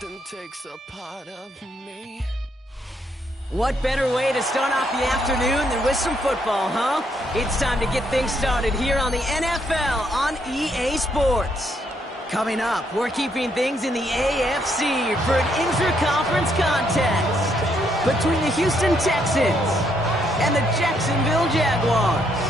Nothing takes a part of me. What better way to start off the afternoon than with some football, huh? It's time to get things started here on the NFL on EA Sports. Coming up, we're keeping things in the AFC for an intra-conference contest between the Houston Texans and the Jacksonville Jaguars.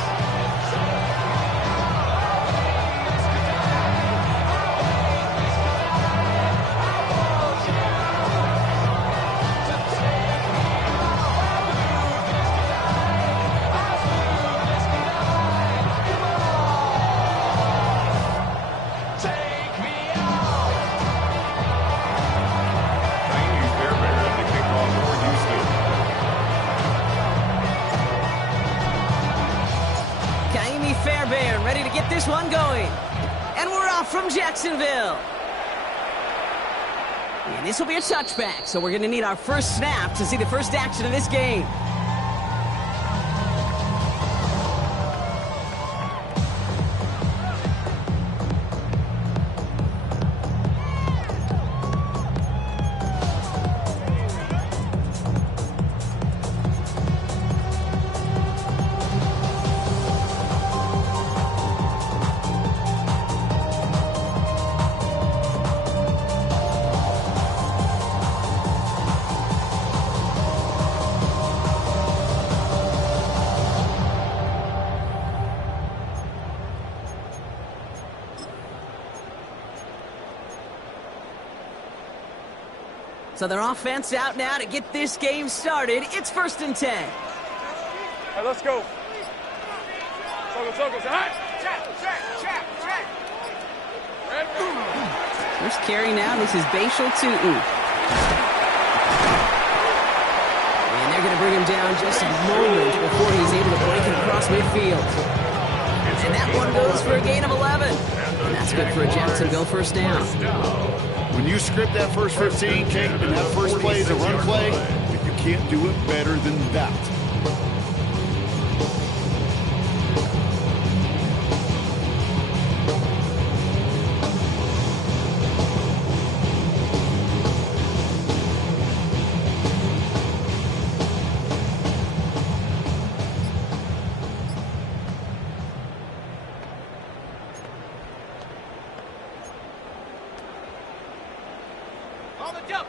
Ready to get this one going. And we're off from Jacksonville. And this will be a touchback, so we're going to need our first snap to see the first action of this game. So their offense out now to get this game started. It's 1st and 10. Hey, let's go. Circle. Check. First carry now. This is Bashal Tootin. And they're going to bring him down just a moment before he's able to break it across midfield. And that one goes for a gain of 11. And that's good for a Jacksonville first down. When you script that first 15, Kate, and that first play is a run play, you can't do it better than that.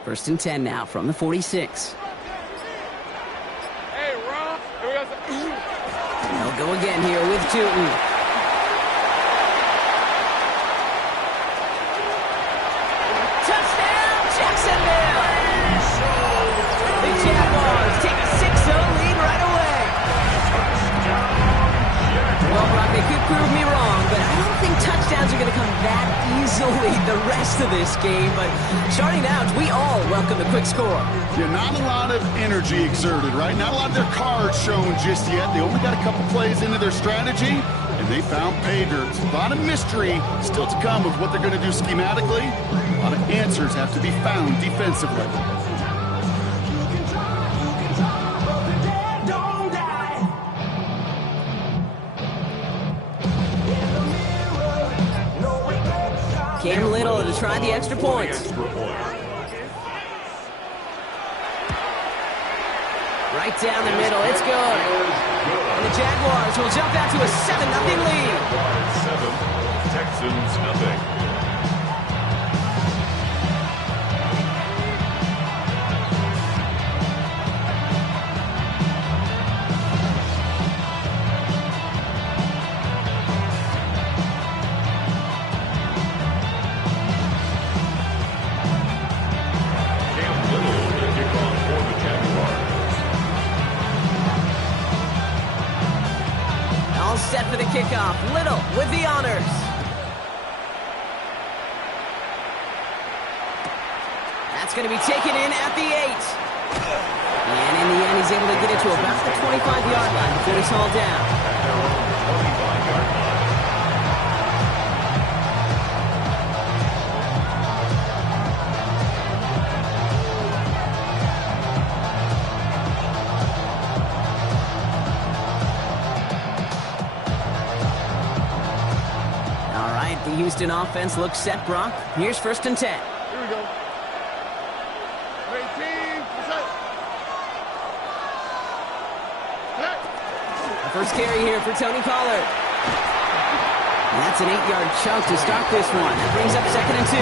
First and 10 now from the 46. Hey, Ron. They'll go again here with Tootin. Touchdown, Jacksonville! The Jaguars take a 6-0 lead right away. Well, Brock, they could prove me wrong, but I don't think touchdowns are going to come that easily the rest of this game. But starting out, we all welcome the quick score. Yeah, not a lot of energy exerted, right? Not a lot of their cards shown just yet. They only got a couple plays into their strategy, and they found pay dirt. A lot of mystery still to come of what they're going to do schematically. A lot of answers have to be found defensively. Cam Little to try the extra point. Right down the middle, it's good. And the Jaguars will jump out to a 7-0 lead. 7, Texans nothing. Set for the kickoff. Little with the honors. That's going to be taken in at the 8. And in the end, he's able to get it to about the 25-yard line before he's hauled down. The Houston offense looks set, Brock. Here's 1st and 10. Here we go. First carry here for Tony Pollard. And that's an 8-yard chunk to start this one. That brings up 2nd and 2.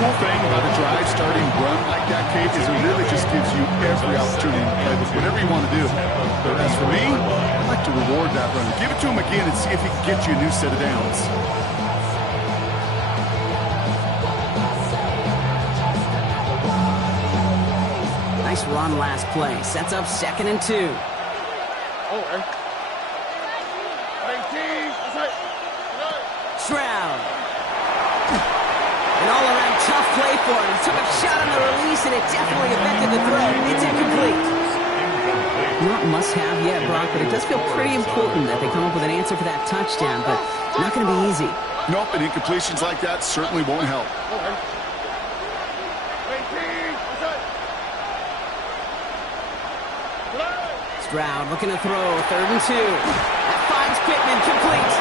Cool thing about a drive starting run like that, Kate, is it really just gives you every opportunity to play with whatever you want to do. But as for me, I'd like to reward that run. Give it to him again and see if he can get you a new set of downs. Nice run last play. Sets up 2nd and 2. Stroud. An all-around tough play for him. He took a shot on the release, and it definitely affected the throw. It's incomplete. Not must-have yet, Brock, but it does feel pretty important that they come up with an answer for that touchdown, but not going to be easy. Nope, and incompletions like that certainly won't help. Stroud looking to throw, 3rd and 2. That finds Pittman, complete.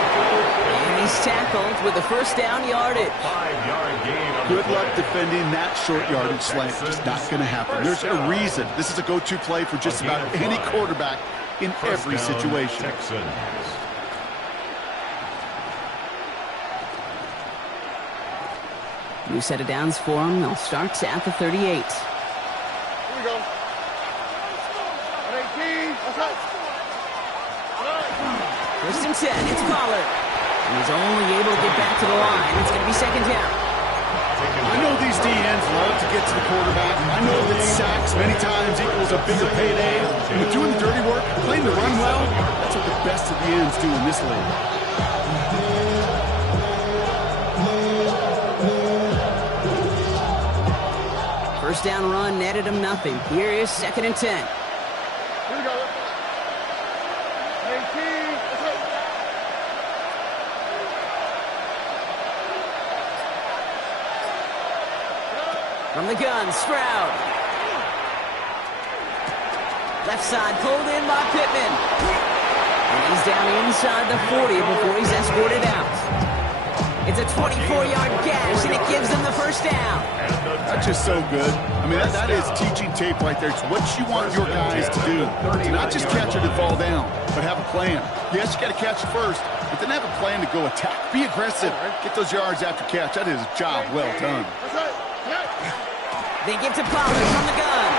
And he's tackled with the first down yardage. 5-yard gain. Good luck defending that short yardage slant. Just not going to happen. There's a reason. This is a go-to play for just about any quarterback in every situation. Texans. New set of downs for him. They'll start at the 38. Here we go. 18. First and 10. It's Pollard. And he's only able to get back to the line. It's going to be 2nd down. I know these DNs love to get to the quarterback. I know that sacks many times equals a bigger payday. And with doing the dirty work, playing the run well, that's what the best of the ends do in this league. First down run netted him nothing. Here is 2nd and 10. Here we go. 18. From the gun, Stroud. Left side pulled in by Pittman. And he's down inside the 40 before he's escorted out. It's a 24-yard gash, and it gives them the first down. That's just so good. I mean, that is teaching tape right there. It's what you want your guys to do. To not just catch it and fall down, but have a plan. Yes, you got to catch it first, but then have a plan to go attack. Be aggressive. Get those yards after catch. That is a job well done. They give to Pollard from the gun.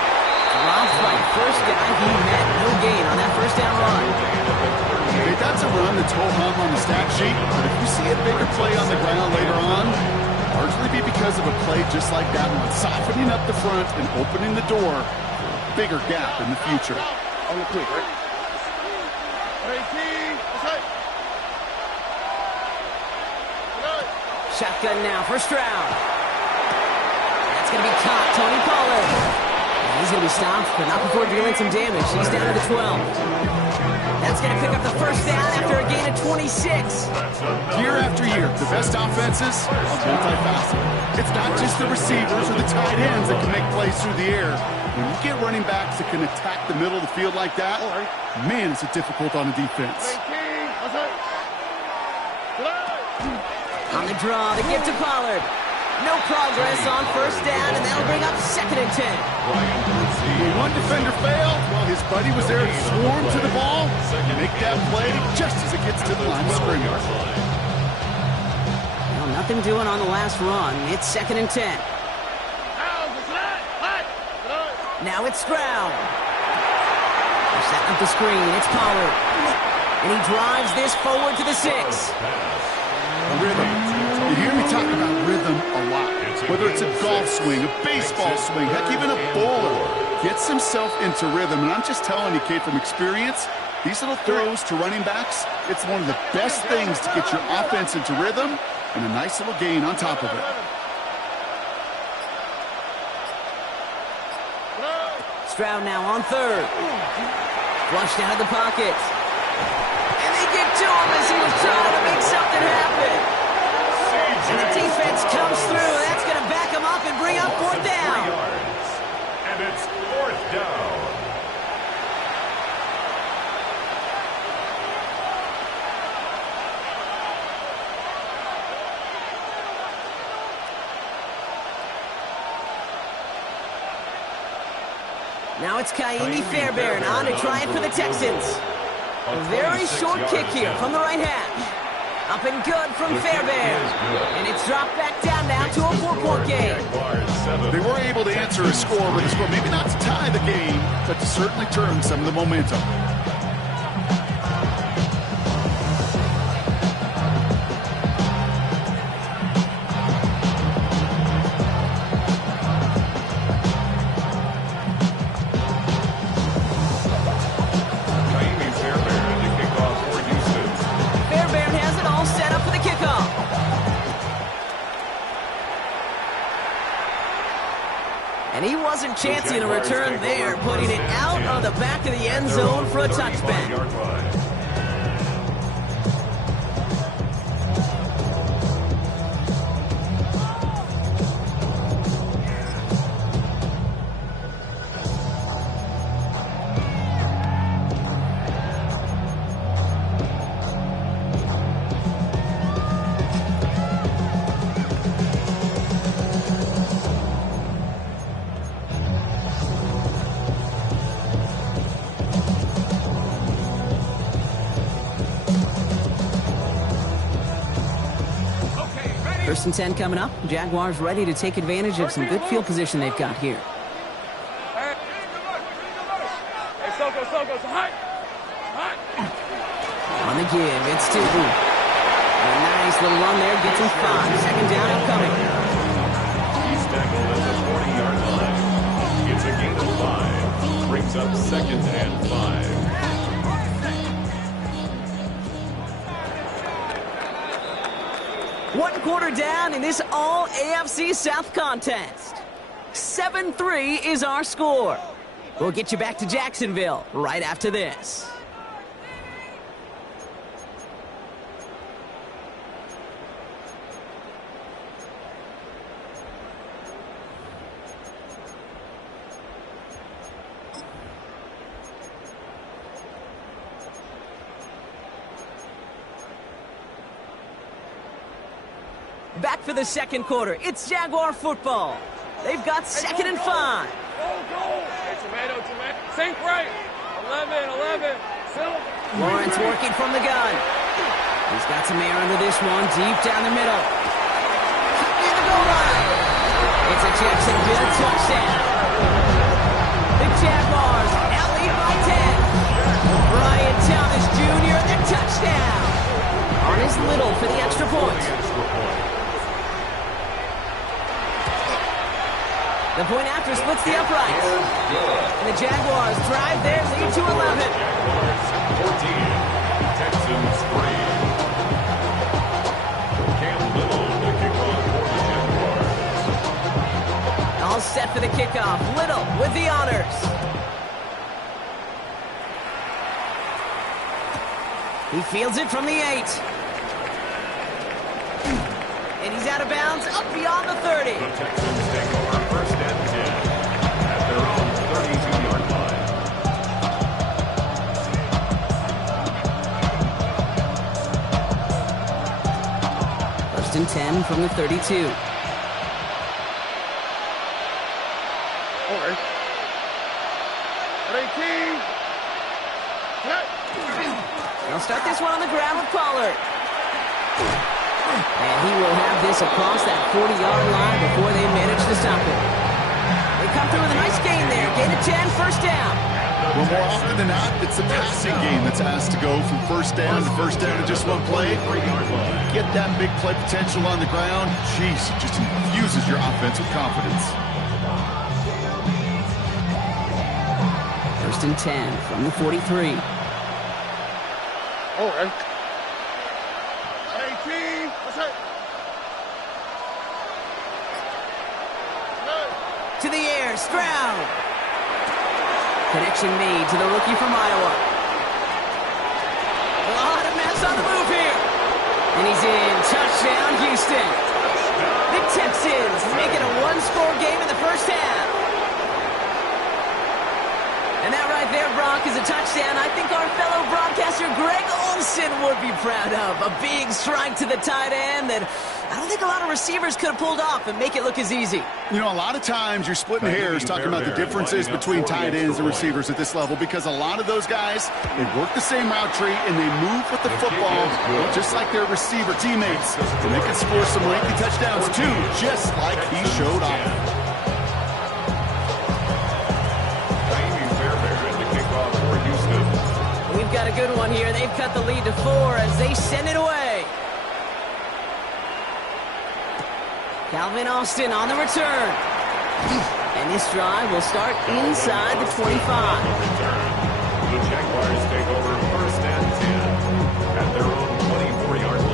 Drops by first guy he met. No gain on that first down run. Hey, that's a run that's ho-hum on the stat sheet, but if you see a bigger play on the ground later on, largely be because of a play just like that one, softening up the front and opening the door for a bigger gap in the future. On the quick, right? 18. Shotgun now for Stroud. That's going to be caught. Tony Pollard. And he's going to be stopped, but not before dealing some damage. He's down to the 12. That's going to pick up the first down after a gain of 26. Year after year, the best offenses are multifaceted. It's not just the receivers or the tight ends that can make plays through the air. When you get running backs that can attack the middle of the field like that, man, is it difficult on a defense. On the draw, the give to Pollard. No progress on first down, and that'll bring up 2nd and 10. When one defender failed, while his buddy was there to swarm to the ball, make that play just as it gets to the line of scrimmage. Well, nothing doing on the last run. It's 2nd and 10. Now it's Stroud. They're setting up the screen. It's Pollard. And he drives this forward to the 6. Rhythm. You hear me talk about rhythm a lot. Whether it's a golf swing, a baseball swing, heck, even a bowler gets himself into rhythm. And I'm just telling you, Kate, from experience, these little throws to running backs, it's one of the best things to get your offense into rhythm and a nice little gain on top of it. Stroud now on 3rd. Flushed out of the pocket. And they get to him as he was trying to make something happen. And the defense comes through. That's going to back him up and bring up 4th down. And it's 4th down. Now it's Kaimi Fairbairn on to try it for the Texans. A very short kick here from the right hash. Up and good from Fairbairn. And it's dropped back down now to a 4-point game. They were able to answer a score with a score, maybe not to tie the game, but to certainly turn some of the momentum. And he wasn't chancing a return there, putting it out of the back of the end zone for a touchback. First and 10 coming up. Jaguars ready to take advantage of some good field position they've got here. On the give, it's Tootin. A nice little run there, gets him 5. Second down upcoming. He's tackled at the 40-yard line. It's a gain of 5. Brings up second and 5. One quarter down in this all-AFC South contest. 7-3 is our score. We'll get you back to Jacksonville right after this. Back for the second quarter. It's Jaguar football. They've got second and 5. Go! Hey, tomato. Sink right. 11. Lawrence working from the gun. He's got some air under this one, deep down the middle. Near the goal line. It's a Jacksonville touchdown. The Jaguars now lead by 10. Brian Thomas Jr. the touchdown. On his Little for the extra point. The point after splits the uprights. And the Jaguars drive their lead to 11. Jaguars 14. Texans 3. Cam Little, the kickoff for the Jaguars. All set for the kickoff. Little with the honors. He fields it from the 8. And he's out of bounds up beyond the 30. The Texans take over first and 10 at their own 32-yard line. First and 10 from the 32. Okay. 18. They'll start this one on the ground with Pollard. And he will have this across that 40-yard line before they manage to stop it. They come through with a nice gain there. Gain of 10, first down. Well, more often than not, it's the passing game that's asked to go from first down to first down in just one play. Get that big play potential on the ground. Jeez, it just infuses your offense with confidence. First and 10 from the 43. All right. 18. What's that? To the air, Stroud. Connection made to the rookie from Iowa. A lot of mess on the move here. And he's in. Touchdown, Houston. The Texans make it a one-score game in the first half. And that right there, Brock, is a touchdown I think our fellow broadcaster Greg Olsen would be proud of. A big strike to the tight end that I don't think a lot of receivers could have pulled off and make it look as easy. You know, a lot of times you're splitting hairs talking about the differences between tight ends and receivers at this level because a lot of those guys, they work the same route tree and they move with the football just like their receiver teammates. And they can score some lengthy touchdowns too, just like he showed off. We've got a good one here. They've cut the lead to 4 as they send it away. Calvin Austin on the return. And this drive will start inside the 25. The Jaguars take over first and 10 at their own 24-yard line.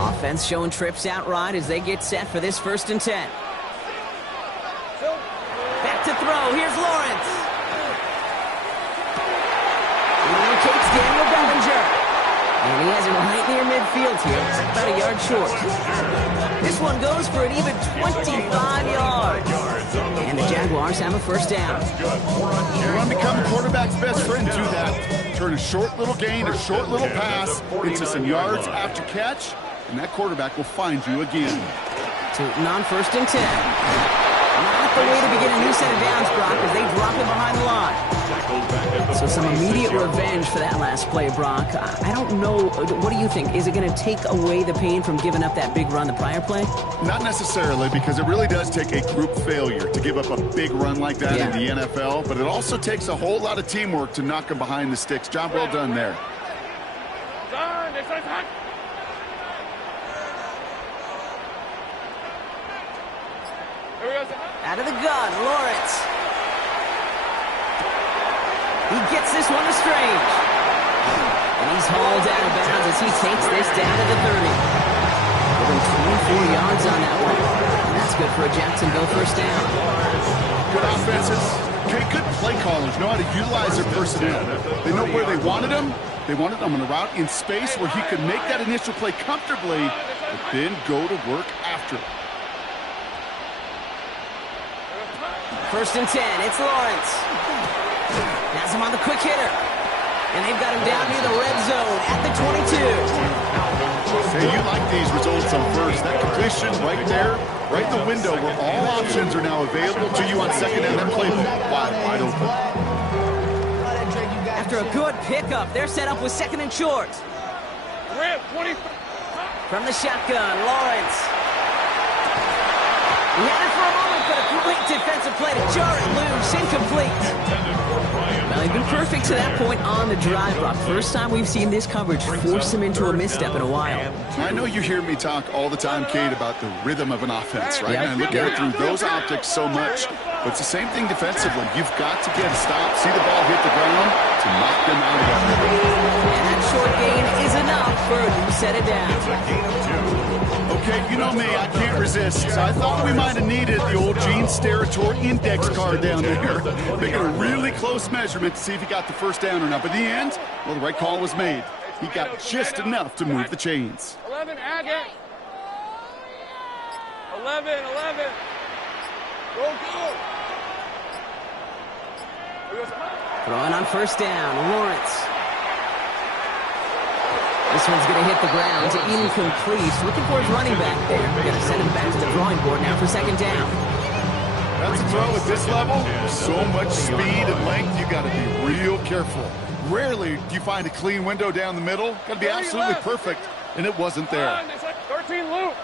Offense showing trips outright as they get set for this 1st and 10. Back to throw. Here's Lawrence. He takes Daniel Bellinger. And he has him right near midfield here. About a yard short. This one goes for an even 25 yards. And the Jaguars have a 1st down. You want to become a quarterback's best friend, do that. Turn a short little gain, a short little pass into some yards after catch, and that quarterback will find you again. Tootin on 1st and 10. Not the way to begin a new set of downs, Brock, as they drop it behind the line. So some immediate revenge for that last play, Brock. I don't know. What do you think? Is it going to take away the pain from giving up that big run the prior play? Not necessarily, because it really does take a group failure to give up a big run like that in the NFL, but it also takes a whole lot of teamwork to knock them behind the sticks. Job well done there. Out of the gun, Lawrence. He gets this one to Strange. And he's hauled out of bounds as he takes this down to the 30. Within 24 yards on that one. And that's good for a Jacksonville 1st down. Good offenses. Okay, good play callers know how to utilize their personnel. They know where they wanted him. They wanted him on a route in space where he could make that initial play comfortably, but then go to work after it. 1st and 10, it's Lawrence. Has him on the quick hitter. And they've got him down near the red zone at the 22. Hey, you like these results on 1st. That completion right there, right in the window where all options are now available to you on 2nd and that playbook wide open. After a good pickup, they're set up with 2nd and short. From the shotgun, Lawrence. He had it for a moment, but a great defensive play to jar it loose, incomplete. Well, he's been perfect to that point on the drive, Brock. First time we've seen this coverage force him into a misstep in a while. I know you hear me talk all the time, Kate, about the rhythm of an offense, right? Yep. And I look at it through those optics so much. But it's the same thing defensively. You've got to get a stop, see the ball hit the ground to knock them out of that rhythm. And that short gain is enough for a new set of downs. Okay, you know me, I can't resist. So I thought we might have needed the old Gene Steratore index card down there. Making a really close measurement to see if he got the 1st down or not. But in the end, well, the right call was made. He got just enough to move the chains. 11, Agate. 11. Go. Throwing on 1st down, Lawrence. This one's going to hit the ground. Incomplete. Looking for his running back there. Going to send him back to the drawing board now for 2nd down. That's a throw at this level. So much speed and length, you got to be real careful. Rarely do you find a clean window down the middle. Got to be absolutely perfect, and it wasn't there. 13, Luke.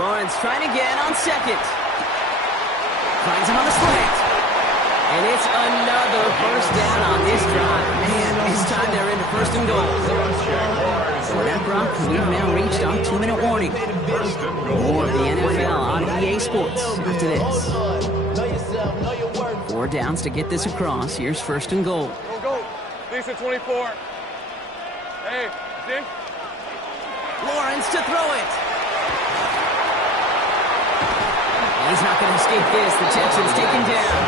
Lawrence trying again on 2nd. Finds him on the slant. And it's another 1st down on this drive. Man, this time they're into 1st and goal. For that, Brock, we've now reached our 2-minute warning. More of the NFL on EA Sports after this. 4 downs to get this across. Here's 1st and goal. Go. Decent 24. Hey, Jim. Lawrence to throw it. And He's not going to escape this. The Texans taken down.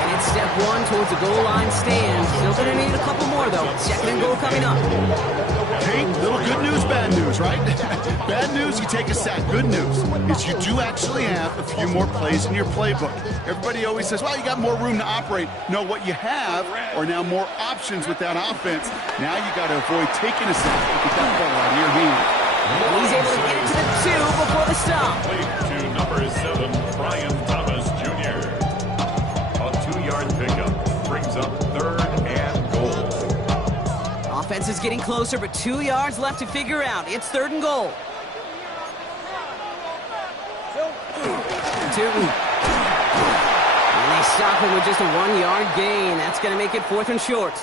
And it's step one towards the goal line stand. Still going to need a couple more, though. Second and goal coming up. Kate, little good news, bad news, right? Bad news, you take a sack. Good news is you do actually have a few more plays in your playbook. Everybody always says, well, you got more room to operate. No, what you have are now more options with that offense. Now you got to avoid taking a sack to get that ball out of your hand. He's able to get it to the 2 before the stop. To number 7, Brian Thomas Jr. A 2-yard pickup brings up 3rd and goal. Offense is getting closer, but 2 yards left to figure out. It's 3rd and goal. Two. And they stop him with just a 1-yard gain. That's going to make it 4th and short.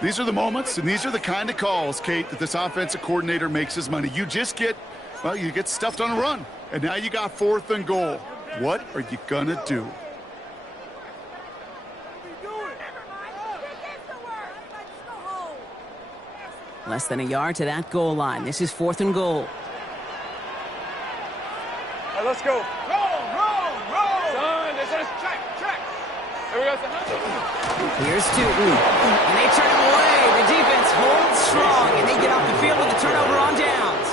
These are the moments, and these are the kind of calls, Kate, that this offensive coordinator makes his money. You just get, well, you get stuffed on a run, and now you got 4th and goal. What are you going to do? Less than a yard to that goal line. This is 4th and goal. All right, let's go. Roll. Son, this is check. Here we go, son. Here's Tootin. And they turn him away. The defense holds strong, and they get off the field with a turnover on downs.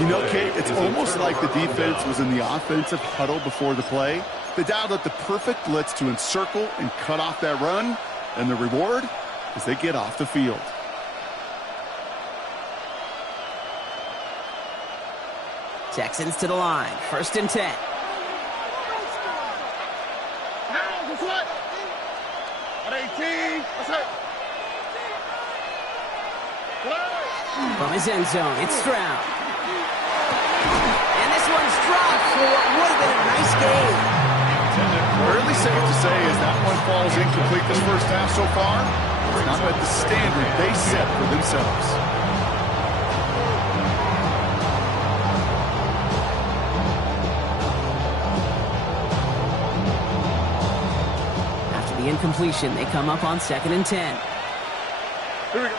You know, Kate, it's almost like the defense was in the offensive huddle before the play. They dialed up the perfect blitz to encircle and cut off that run, and the reward is they get off the field. Texans to the line. 1st and 10. From his end zone, it's Stroud. And this one's dropped for what would have been a nice game. Fairly safe to say as that one falls incomplete this first half so far. It's not at the standard they set for themselves. After the incompletion, they come up on 2nd and 10. Here we go.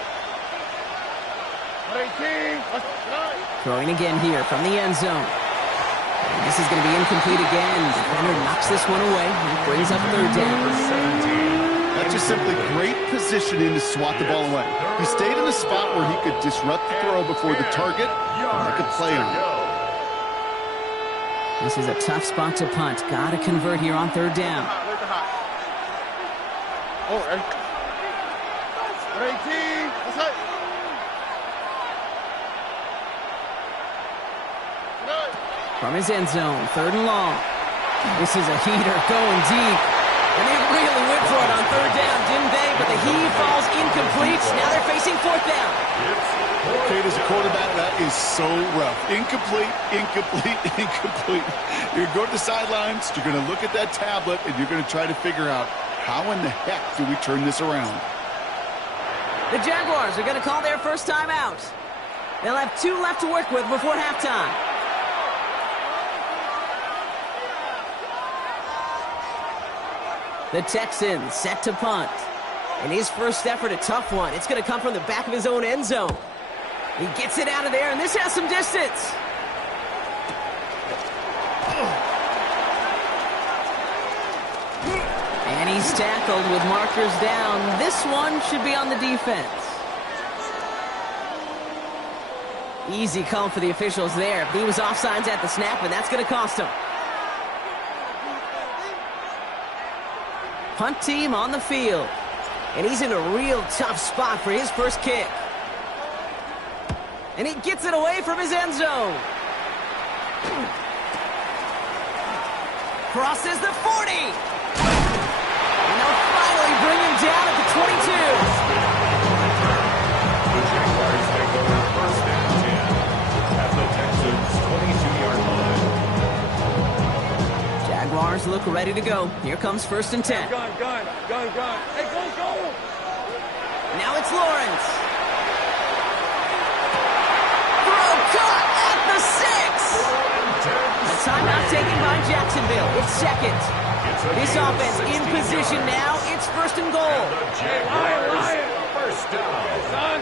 Throwing again here from the end zone. And this is going to be incomplete again. Defender knocks this one away and brings up 3rd down. That's just simply great positioning to swat the ball away. He stayed in a spot where he could disrupt the throw before the target and make a play on it. This is a tough spot to punt. Got to convert here on 3rd down. From his end zone, 3rd and long. This is a heater going deep. And they really went for it on 3rd down, didn't they? But the heave falls incomplete. Now they're facing 4th down. Kate, as a quarterback, that is so rough. Incomplete. You're going to the sidelines, you're going to look at that tablet, and you're going to try to figure out how in the heck do we turn this around. The Jaguars are going to call their first time out. They'll have 2 left to work with before halftime. The Texans set to punt. And his first effort, a tough one. It's going to come from the back of his own end zone. He gets it out of there, and this has some distance. And he's tackled with markers down. This one should be on the defense. Easy call for the officials there. He was offsides at the snap, and that's going to cost him. Punt team on the field. And he's in a real tough spot for his first kick. And he gets it away from his end zone. Crosses the 40. And they'll finally bring him down at the 22. The Jaguars take over 1st and 10 at the Texans' 22-yard line. Jaguars look ready to go. Here comes 1st and 10. Gun. Hey, go. Now it's Lawrence. Throw caught at the 6. A timeout taken by Jacksonville. It's 2nd. This offense in position now. It's 1st and goal. Hey, Jaguars, first down. Son.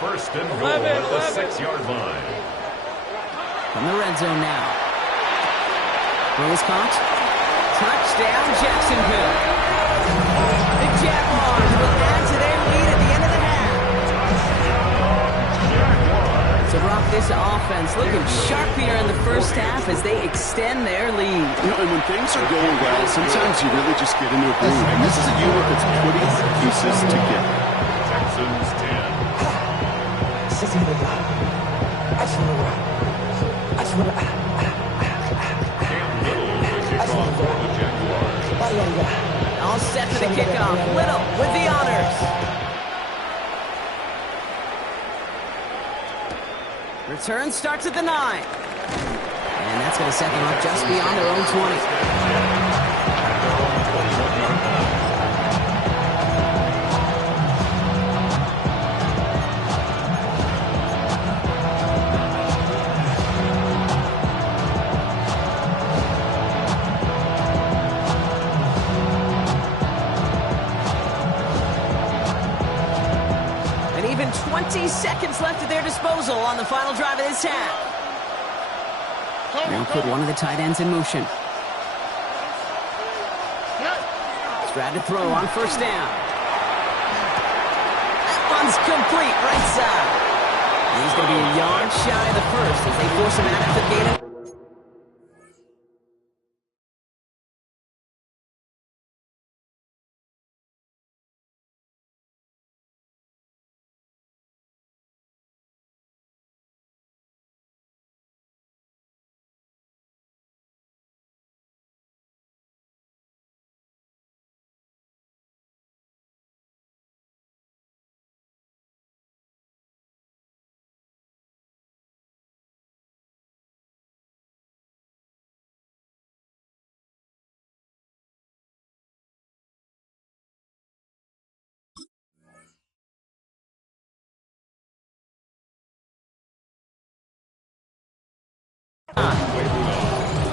1st and goal at the 6-yard line. From the red zone now. Throw is caught. Touchdown, Jacksonville. The Jaguars will add to their lead at the end of the half. So, Brock, this offense looking sharp here in the first half as they extend their lead. You know, and when things are going well, sometimes you really just get into a groove. And this is a unit that's putting pieces together. Texans 10. All set for the kickoff. Little with the honors. Return starts at the 9. And that's going to set them up just beyond their own 20. And even 20 seconds left at their disposal on the final drive of this half. They'll put one of the tight ends in motion. Strad to throw on first down. That one's complete right side. And he's going to be a yard shy of the first as they force him out after the gain of...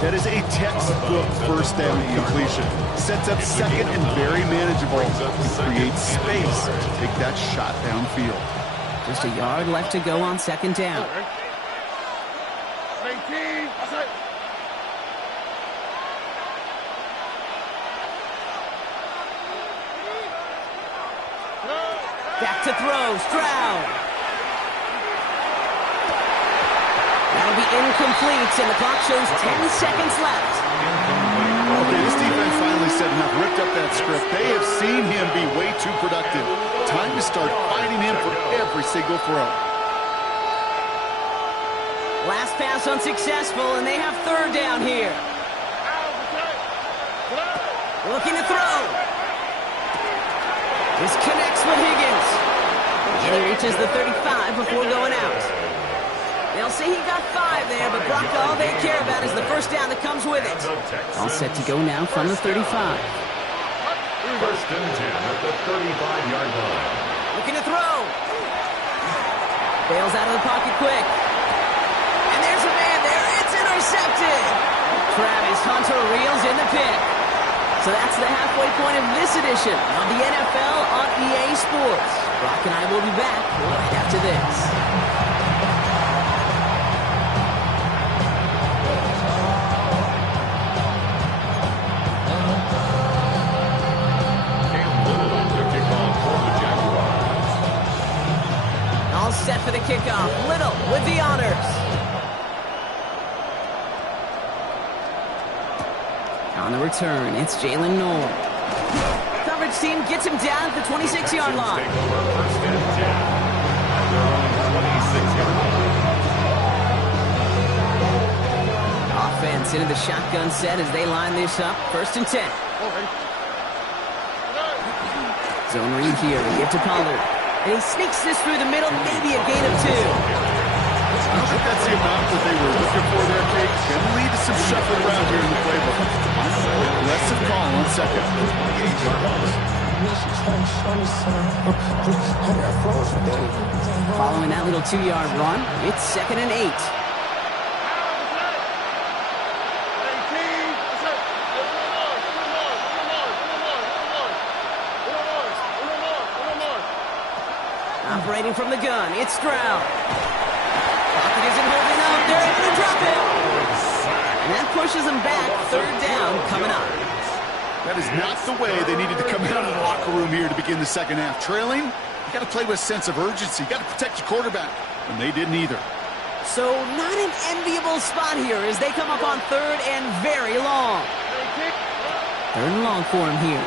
That is a textbook first down completion. Sets up second and very manageable. Creates space to take that shot downfield. Just a yard left to go on second down. Back to throw, Stroud. That'll be incomplete, and the clock shows 10 seconds left. Okay, this defense finally said enough, ripped up that script. They have seen him be way too productive. Time to start fighting him for every single throw. Last pass unsuccessful, and they have third down here. Looking to throw. This connects with Higgins. And he reaches the 35 before going out. They'll say he got 5 there, but Brock, all they care about is the first down that comes with it. All set to go now from the 35. First and 10 at the 35-yard line. Looking to throw. Bails out of the pocket quick. And there's a man there. It's intercepted. Travis Hunter reels in the pick. So that's the halfway point of this edition of the NFL on EA Sports. Brock and I will be back right after this. Set for the kickoff. Little with the honors. On the return, it's Jalen Noel. Coverage team gets him down at the 26-yard line. First and 10 at their own 26-yard line. Offense into the shotgun set as they line this up. First and 10. Zone read here. They give to Pollard. And he sneaks this through the middle, maybe a gain of 2. I think that's the amount that they were looking for there, Kate. Can lead to some shuffling around here in the playbook. Aggressive call on second. Following that little 2-yard run, it's second and 8. Operating from the gun, it's Stroud. Pocket isn't holding up. They're able to drop it. That pushes them back. Third down coming up. That is not the way they needed to come out of the locker room here to begin the second half. Trailing, you got to play with a sense of urgency. You got to protect your quarterback, and they didn't either. So not an enviable spot here as they come up on third and very long. Third and long for him here.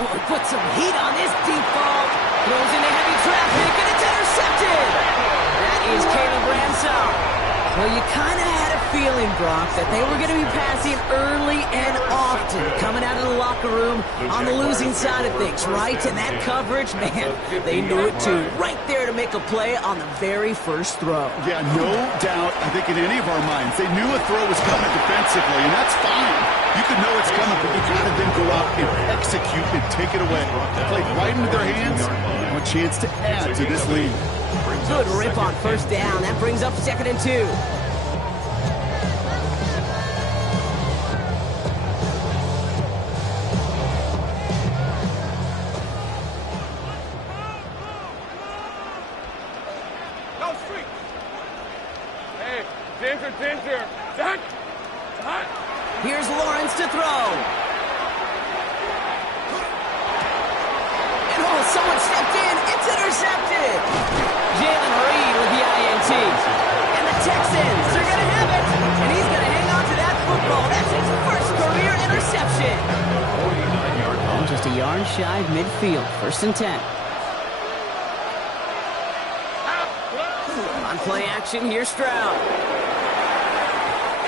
Oh, put some heat on this deep ball. Throws into heavy traffic, and it's intercepted. That is Caleb Ransall. Well, you kind of had a feeling, Brock, that they were going to be passing early and often, coming out of the locker room on the losing side of things, right? And that coverage, man, they knew it too. Right there to make a play on the very first throw. Yeah, no doubt, I think in any of our minds, they knew a throw was coming defensively, and that's fine. You can know it's coming, but you got to then go out and execute and take it away. Played right into their hands, and a chance to add to this lead. Good rip on first down. That brings up 2nd and 2. Go street. Hey, danger. Duck. Here's Lawrence to throw. And oh, someone stepped in. It's intercepted. Jalen Reed with the INT. And the Texans are going to have it. And he's going to hang on to that football. That's his first career interception. Just a yard shy of midfield. 1st and 10. On play action, here's Stroud.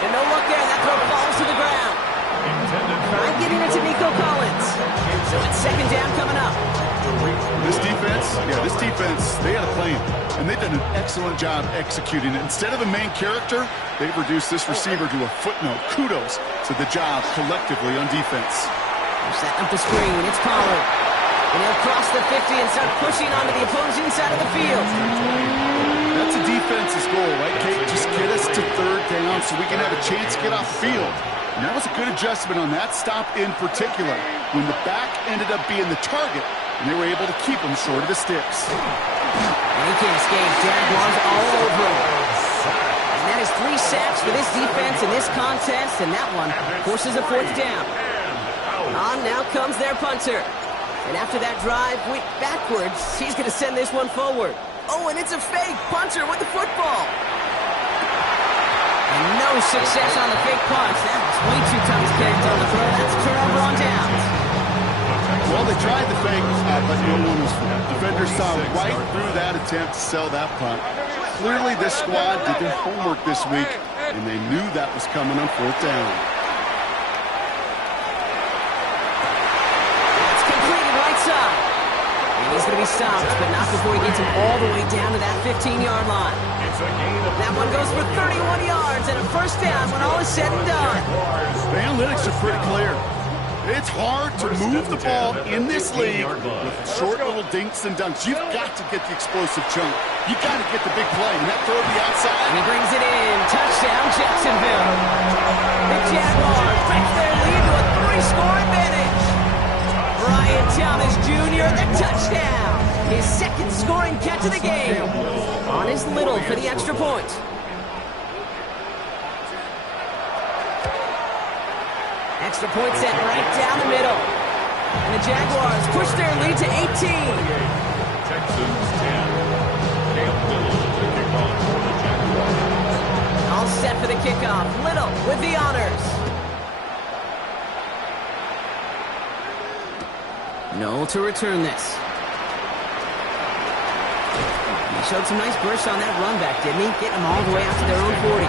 And no look there. That throw falls to the ground. Try getting it to Nico Collins. So it's 2nd down coming up. This defense, they had a plan, and they've done an excellent job executing it. Instead of a main character, they've reduced this receiver to a footnote. Kudos to the job collectively on defense. They're setting up the screen. It's Pollard. And he'll cross the 50 and start pushing onto the opposing side of the field. That's a defense's goal, right, Kate? Just get us to third down so we can have a chance to get off the field. And that was a good adjustment on that stop in particular, when the back ended up being the target, and they were able to keep him short of the sticks. And he can't escape. Jaguars all over him. And that is 3 sacks for this defense in this contest, and that one forces a 4th down. On now comes their punter. And after that drive went backwards, he's going to send this one forward. Oh, and it's a fake. Punter with the football. And no success on the fake punch. That was way too tight kicked on the throw. That's a turnover on downs. Well, they tried the fake, but no one was fooled. Defenders saw right through that attempt to sell that punt. Clearly, this squad did their homework this week, and they knew that was coming on 4th down. It's completed right side. And he's going to be stopped, but not before he gets him all the way down to that 15-yard line. That one goes for 31 yards and a 1st down when all is said and done. The analytics are pretty clear. It's hard to move the ball in this league with short little dinks and dunks. You've got to get the explosive chunk. You've got to get the big play. And that throw to the outside. And he brings it in. Touchdown, Jacksonville. The Jaguars break their lead to a 3-score advantage. Brian Thomas Jr., the touchdown. His 2nd scoring catch of the game. On his Little for the extra point. Extra point set right down the middle. And the Jaguars push their lead to 18. Texans 10. Cam Little to kick off for the Jaguars. All set for the kickoff. Little with the honors. Noel to return this. He showed some nice bursts on that run back, didn't he? Getting them all the way out to their own 40.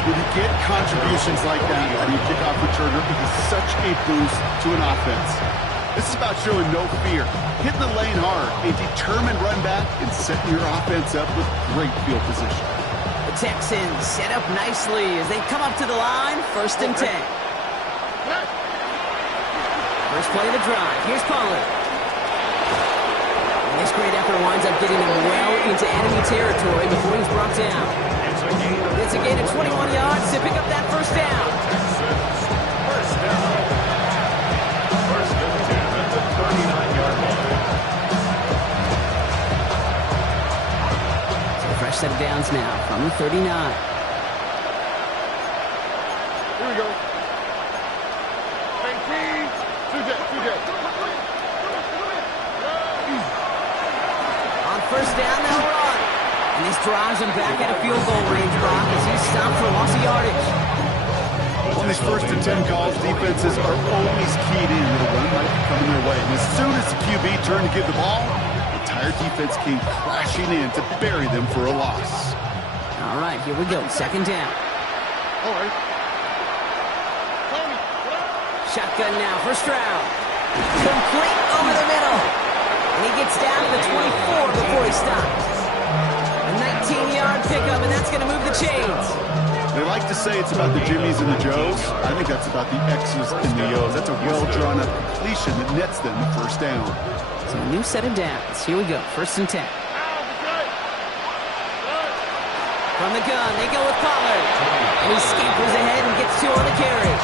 When you get contributions like that on your kickoff returner, it is such a boost to an offense. This is about showing no fear, hitting the lane hard, a determined run back, and setting your offense up with great field position. The Texans set up nicely as they come up to the line, 1st and 10. First play of the drive. Here's Pollard. And this great effort winds up getting him well into enemy territory before he's brought down. It's a gain of 21 yards to pick up that 1st down. First down. 1st and 10 at the 39-yard line. So fresh set of downs now from the 39. we go. Hey, team. 2J. On first down, they'll run. And this drives him back at a field goal range, Brock, as he's stopped for loss of yardage. On these first and 10 calls, defenses are always keyed in with a run might be coming their way. And as soon as the QB turned to give the ball, the entire defense came crashing in to bury them for a loss. All right, here we go. Second down. All right. Tony. Shotgun now for Stroud. Complete over the middle. And he gets down to the 24 before he stops. A 19-yard pickup, and that's going to move the chains. They like to say it's about the Jimmies and the Joes. I think that's about the X's and the O's. That's a well-drawn-up completion that nets them the first down. So a new set of downs. Here we go. First and 10. From the gun, they go with Pollard. And he scampers ahead and gets 2 on the carry.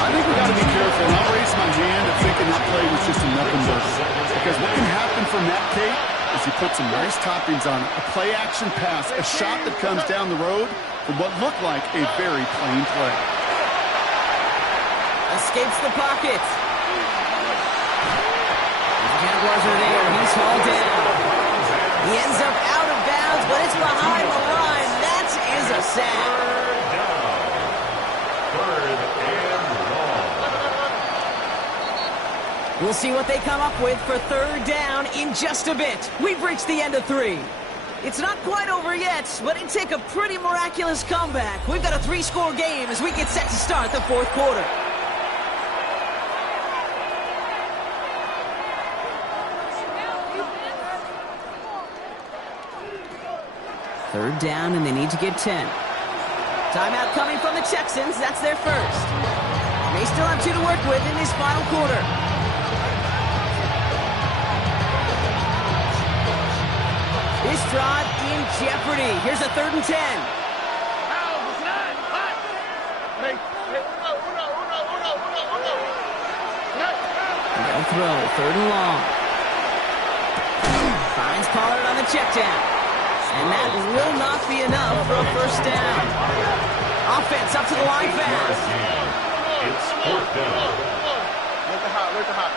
I think we got to be careful. And I'll raise my hand at thinking that play was just a nothing burger. Because what can happen from that, Kate, is he puts some nice toppings on it. A play-action pass, a shot that comes down the road from what looked like a very plain play. Escapes the pocket. The Jaguars are there. He's hauled down. He ends up out of bounds, but it's behind the line. That is a sack. We'll see what they come up with for third down in just a bit. We've reached the end of 3. It's not quite over yet, but it'd take a pretty miraculous comeback. We've got a 3-score game as we get set to start the fourth quarter. Third down, and they need to get 10. Timeout coming from the Texans. That's their first. They still have 2 to work with in this final quarter. This drive in jeopardy. Here's a 3rd and 10. They'll throw. 3rd and long. Finds Pollard on the check down. And that will not be enough for a first down. Offense up to the line fast. It's 4th down. Where's the hot?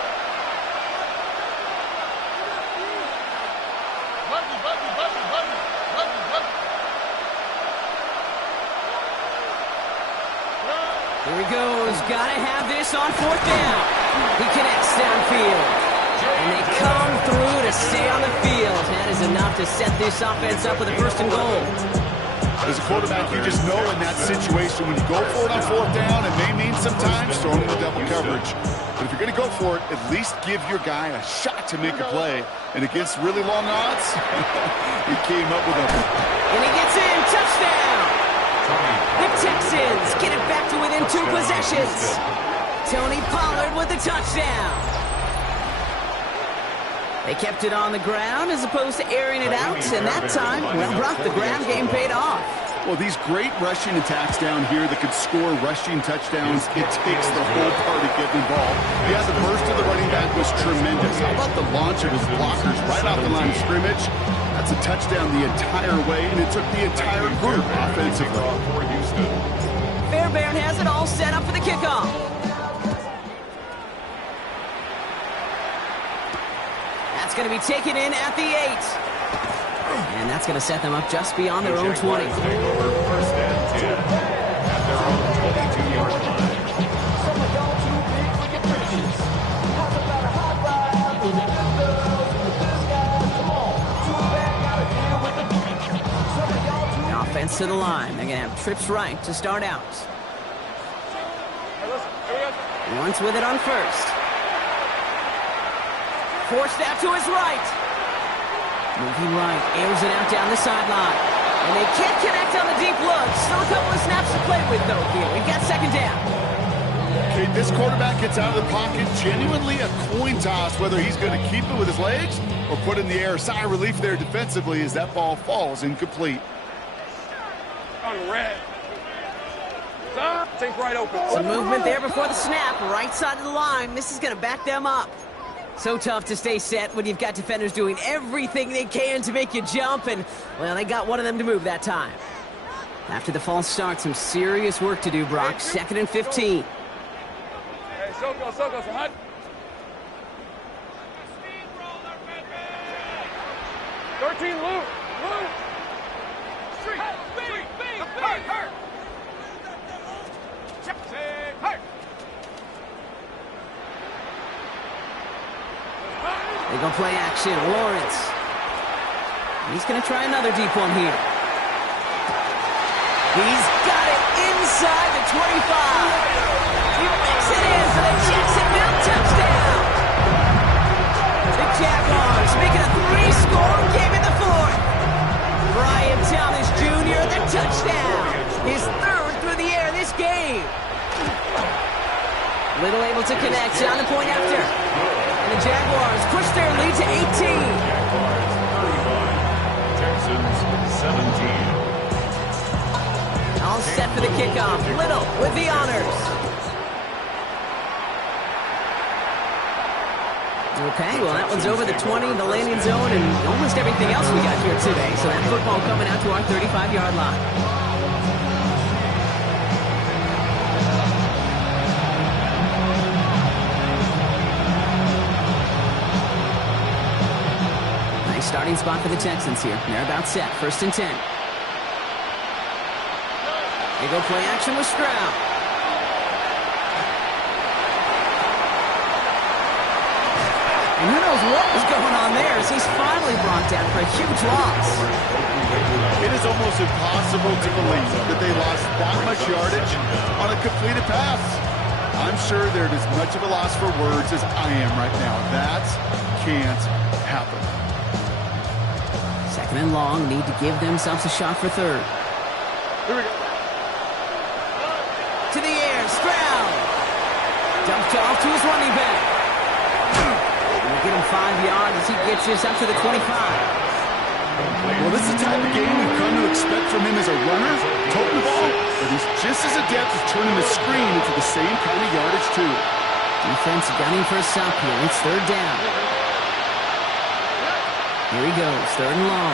Here he goes. Gotta have this on 4th down. He connects downfield. And they come through to stay on the field. That is enough to set this offense up with a 1st and goal. As a quarterback, you just know in that situation when you go for it on 4th down, it may mean sometimes throwing the double coverage. But if you're going to go for it, at least give your guy a shot to make a play. And against really long odds, he came up with a... And he gets in. Touchdown! The Texans get it back to within 2 possessions. Tony Pollard with the touchdown. They kept it on the ground as opposed to airing it out, and that time, well, Brock, the ground game paid off. Well, these great rushing attacks down here that could score rushing touchdowns, it takes the whole party getting involved. Yeah, the burst of the running back was tremendous. How about the launch of his blockers right off the line of scrimmage? That's a touchdown the entire way, and it took the entire group offensively. Fairbairn has it all set up for the kickoff. That's going to be taken in at the 8. And that's going to set them up just beyond their own 20. First and 10 at their own 22-yard line. The offense to the line. They're going to have trips right to start out. Once with it on 1st. Forced out to his right. Moving right, airs it out down the sideline. And they can't connect on the deep look. Still a couple of snaps to play with, though, here. We've got 2nd down. Okay, this quarterback gets out of the pocket, genuinely a coin toss, whether he's going to keep it with his legs or put it in the air. Sigh of relief there defensively as that ball falls incomplete. On red. Take right open. Some movement there before the snap. Right side of the line. This is going to back them up. So tough to stay set when you've got defenders doing everything they can to make you jump, and, well, they got one of them to move that time. After the false start, some serious work to do, Brock. 2nd and 15. Hey, Soko, son. 13, Luke. Street. Hurt. They go play action. Lawrence. He's going to try another deep one here. He's got it inside the 25. He makes it in for the Jacksonville touchdown. The Jaguars making a 3-score game in the 4th. Brian Thomas Jr., the touchdown. His 3rd through the air this game. Little able to connect on the point after. And the Jaguars push their lead to 18. Jaguars 35, Texans 17. All set for the kickoff. Little with the honors. Okay, well, that one's over the 20, the landing zone, and almost everything else we got here today. So that football coming out to our 35-yard line. Nice starting spot for the Texans here. They're about set. 1st and 10. They go play action with Stroud. And who knows what was going on there as he's finally brought down for a huge loss. It is almost impossible to believe that they lost that much yardage on a completed pass. I'm sure they're as much of a loss for words as I am right now. That can't happen. 2nd and long, need to give themselves a shot for 3rd. Here we go. To the air, Stroud. Dumped off to his running back. We'll get him 5 yards as he gets this up to the 25. Well, this is the type of game we've come to expect from him as a runner, toting the ball, but he's just as adept as turning the screen into the same kind of yardage, too. Defense gunning for a stop here. It's 3rd down. Here he goes, 3rd and long.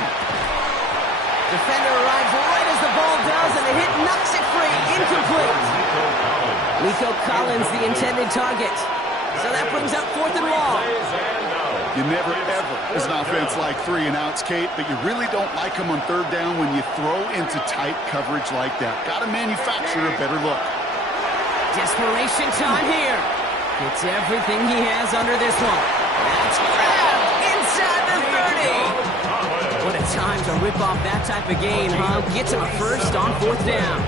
Defender arrives right as the ball does, and the hit knocks it free. Incomplete. Nico Collins, the intended target. So that brings up 4th and long. You never, ever, as an offense, like 3 and outs, Kate, but you really don't like them on 3rd down when you throw into tight coverage like that. Got to manufacture a better look. Desperation time here. It's everything he has under this one. That's grabbed inside the 30. What a time to rip off that type of game, huh? Gets him a first on 4th down.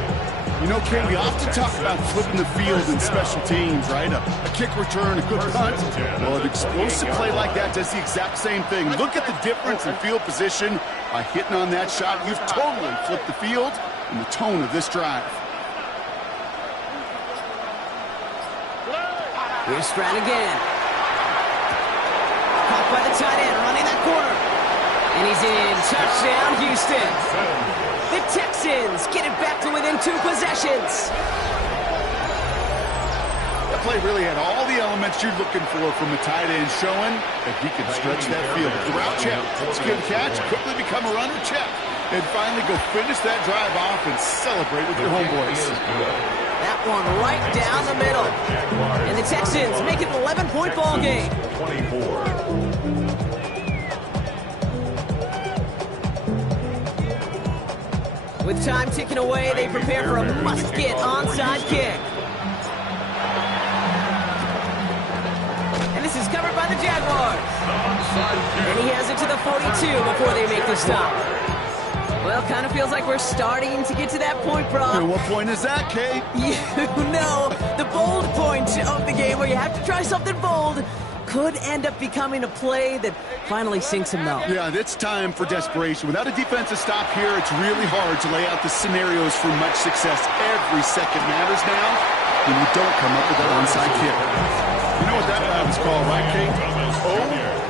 You know, Kate, we often talk about flipping the field in special teams, right? A kick return, a good punt. Well, an explosive play like that does the exact same thing. Look at the difference in field position. By hitting on that shot, you've totally flipped the field and the tone of this drive. Here's Stroud again. Caught by the tight end, running that corner. And he's in. Touchdown, Houston. The Texans get it back to within 2 possessions. That play really had all the elements you're looking for from a tight end, showing that he can stretch that field. The route check, secure the catch, quickly become a runner, check. And finally go finish that drive off and celebrate with your homeboys. That one right down the middle. And the Texans make it an 11-point ball game. 24. With time ticking away, they prepare for a must-get onside kick. And this is covered by the Jaguars. And he has it to the 42 before they make the stop. Well, kind of feels like we're starting to get to that point, Brock. And what point is that, Kate? You know, the bold point of the game where you have to try something bold could end up becoming a play that finally sinks him, though. Yeah, it's time for desperation. Without a defensive stop here, it's really hard to lay out the scenarios for much success. Every second matters now when you don't come up with that onside kick. You know what that route is called, right, Kate?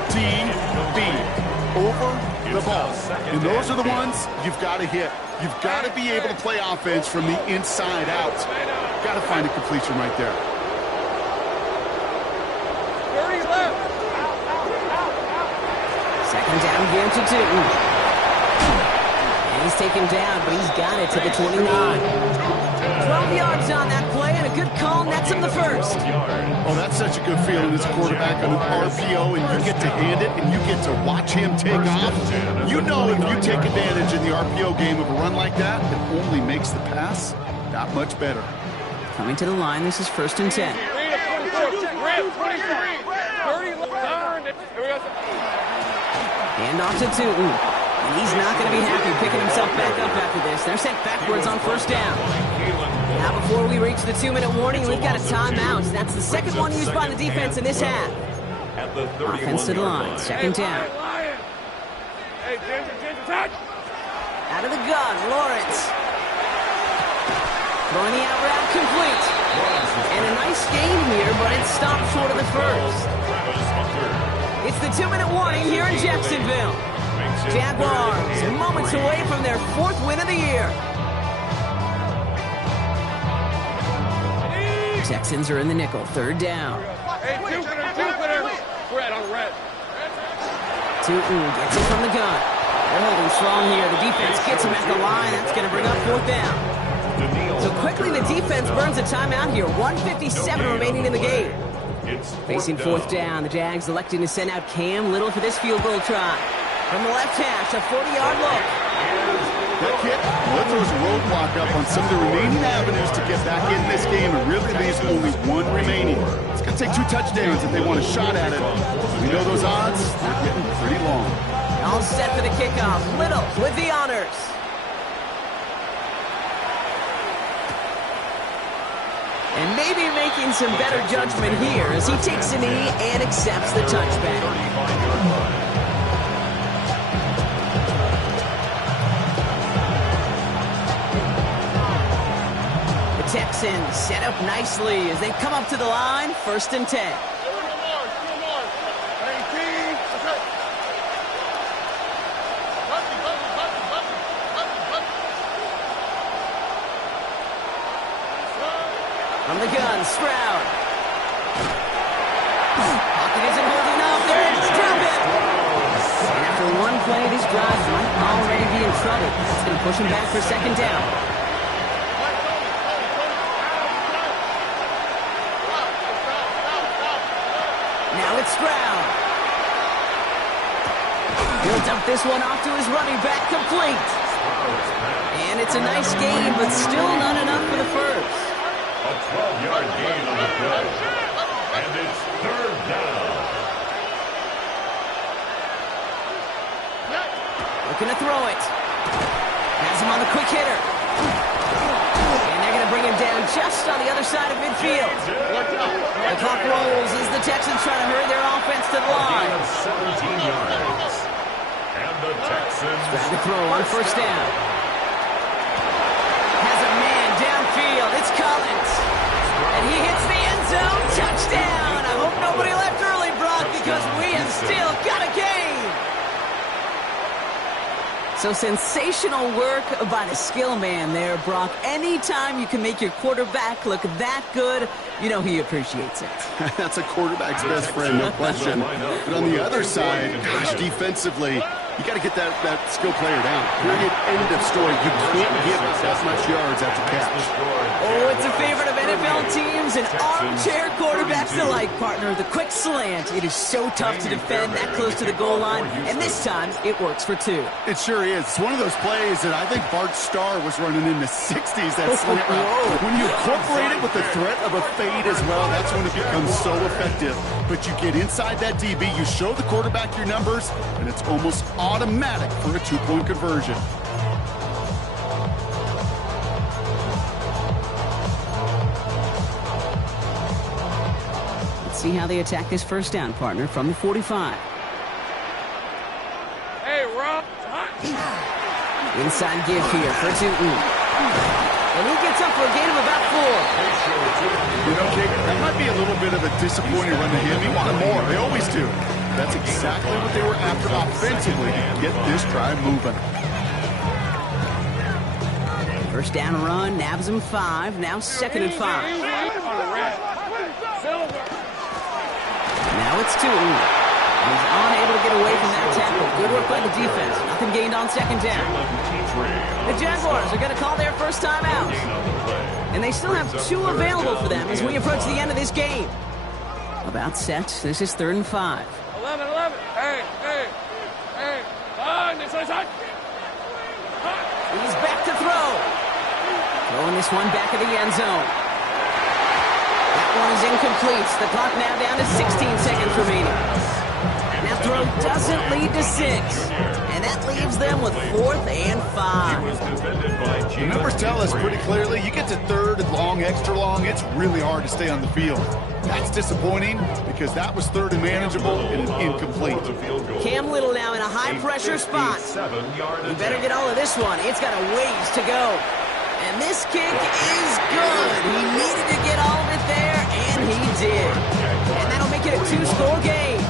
OTB. Over the ball. And those are the ones you've got to hit. You've got to be able to play offense from the inside out. Got to find a completion right there. 30 left. Second down, again to 2. He's taken down, but he's got it to the 29. 12 yards on that play, and a good call nets him the first. Oh, that's such a good feeling as a quarterback on an RPO, and you get to hand it, and you get to watch him take off. You know if you take advantage in the RPO game of a run like that, it only makes the pass that much better. Coming to the line, this is 1st and 10. Hand off to Tootin. And he's not going to be happy picking himself back up after this. They're sent backwards on 1st down. Now before we reach the 2-minute warning, we've got a timeout. That's the second one used by the defense in this half. Offense to the line, 2nd down. Out of the gun, Lawrence. Throwing the out route complete. And a nice gain here, but it stopped short of the first. It's the 2-minute warning here in Jacksonville. Jaguars moments away from their 4th win of the year. Texans are in the nickel, 3rd down. Tootin gets it from the gun. They're holding strong here. The defense gets him at the line. That's going to bring up 4th down. So quickly the defense burns a timeout here. 1:57 remaining in the game. Facing 4th down, the Jags electing to send out Cam Little for this field goal try. From the left hash, a 40-yard look. That kick, well, throws a roadblock up on some of the remaining avenues to get back in this game, and really leaves only one remaining. It's going to take 2 touchdowns if they want a shot at it. We know those odds, they're getting pretty long. All set for the kickoff. Little with the honors. And maybe making some better judgment here as he takes a knee and accepts the touchback. The Texans set up nicely as they come up to the line, 1st and 10. From the gun, Stroud. Pocket isn't holding up. There it is. Drop it. And after one play, this drive might already be in trouble. That's going to push him back for 2nd down. Now it's Stroud. He'll dump this one off to his running back, complete. And it's a nice gain, but still not enough for the first. A 12-yard gain on the play. And it's 3rd down. Looking to throw it. Has him on the quick hitter. And they're going to bring him down just on the other side of midfield. The clock rolls as the Texans try to hurry their offense to the line. 17 yards. And the Texans Trying to throw on 1st down. Has a man downfield. It's Collins. And he hits the end zone. Touchdown. I hope nobody left early, Brock, because we have still got a game. So sensational work by the skill man there, Brock. Anytime you can make your quarterback look that good, you know he appreciates it. That's a quarterback's best friend, no question. But on the other side, gosh, defensively, you got to get that skill player down. Period. End of story. You can't give us that much yards after catch. Oh, it's a favorite of NFL teams and armchair quarterbacks alike, partner. The quick slant. It is so tough to defend that close to the goal line, and this time it works for 2. It sure is. It's one of those plays that I think Bart Starr was running in the 60s, that slant route. When you incorporate it with the threat of a fade as well, that's when it becomes so effective. But you get inside that DB, you show the quarterback your numbers, and it's almost automatic for a 2-point conversion. Let's see how they attack this 1st down, partner, from the 45. Hey, Rob. Inside give here for Tootin. And he gets up for a gain of about 4. You know, Jake, that might be a little bit of a disappointing run to him. He wanted more. They always do. That's exactly what they were after offensively to get this drive moving. 1st down run, nabs him 5. Now 2nd and 5. Now it's Tootin. He's unable to get away from that tackle. Good work by the defense. Nothing gained on second down. The Jaguars are going to call their first time out. And they still have 2 available for them as we approach the end of this game. About set. This is 3rd and 5. 11, 11. Hey. This one's hot. He's back to throw. Throwing this one back of the end zone. That one is incomplete. The clock now down to 16 seconds remaining. That throw doesn't lead to 6. And that leaves them with 4th and 5. The numbers tell us pretty clearly, you get to 3rd and long, extra long, it's really hard to stay on the field. That's disappointing because that was 3rd and manageable and incomplete. Cam Little now in a high-pressure spot. You better get all of this one. It's got a ways to go. And this kick is good. He needed to get all of it there, and he did. And that'll make it a 2-score game.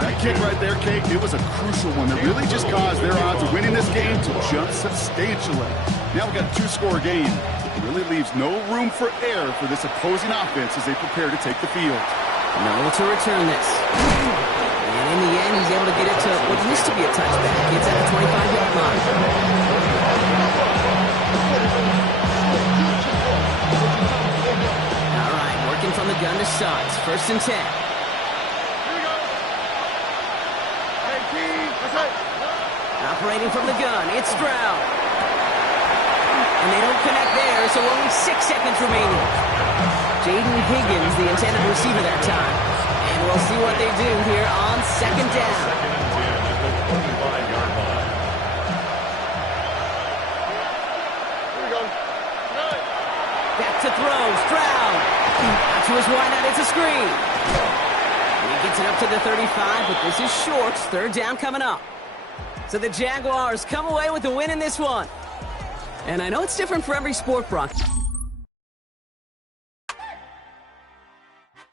That kick right there, Kate, it was a crucial one that really just caused their odds of winning this game to jump substantially. Now we've got a 2-score game. It really leaves no room for error for this opposing offense as they prepare to take the field. No to return this. And in the end, he's able to get it to what used to be a touchback. It's at the 25-yard line. All right, working from the gun to start. 1st and 10. Operating from the gun, it's Stroud. And they don't connect there, so only 6 seconds remaining. Jaden Higgins, the intended receiver that time. And we'll see what they do here on 2nd down. Back to throw, Stroud. Out to his wideout, it's a screen. And he gets it up to the 35, but this is short. 3rd down coming up. So the Jaguars come away with the win in this one. And I know it's different for every sport, Brock.